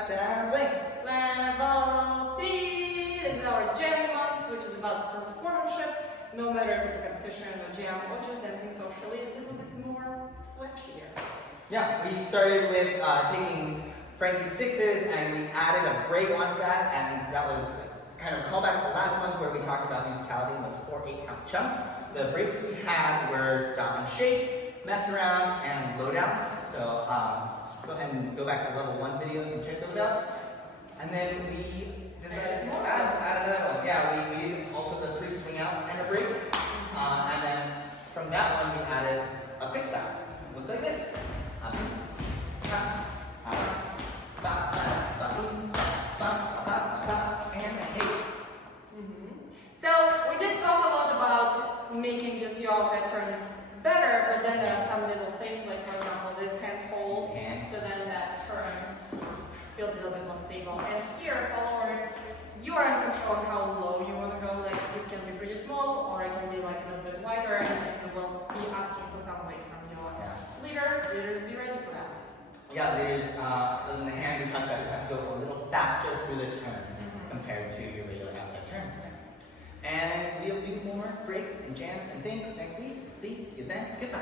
Uptown Swing. Level 3. This is our jamming month, which is about performanship. No matter if it's a competition, a jam, or just dancing socially, a little bit more flashier. Yeah, we started with taking Frankie's sixes and we added a break onto that, and that was kind of a callback to last month where we talked about musicality in those 4 8-count chunks. The breaks we had were stop and shake, mess around, and low downs. So go ahead and go back to level 1 videos and check those out. And then we decided to add another one. Yeah, we did also the 3 swing outs and a break. And then from that one we added a quick stop. It looks like this. So we did talk a lot about making just your outside turn better, but then there are some little things, like for example this hand hold, so then that turn feels a little bit more stable. And here, followers, you are in control of how low you want to go. Like it can be pretty small, or it can be like a little bit wider, and it will be asking for some weight from your leader. Leaders, be ready for that. Yeah, there's in the hand we talked about you have to go a little faster through the turn compared to your regular outside turn. And we'll do more breaks and jams and things next week. See you then. Goodbye.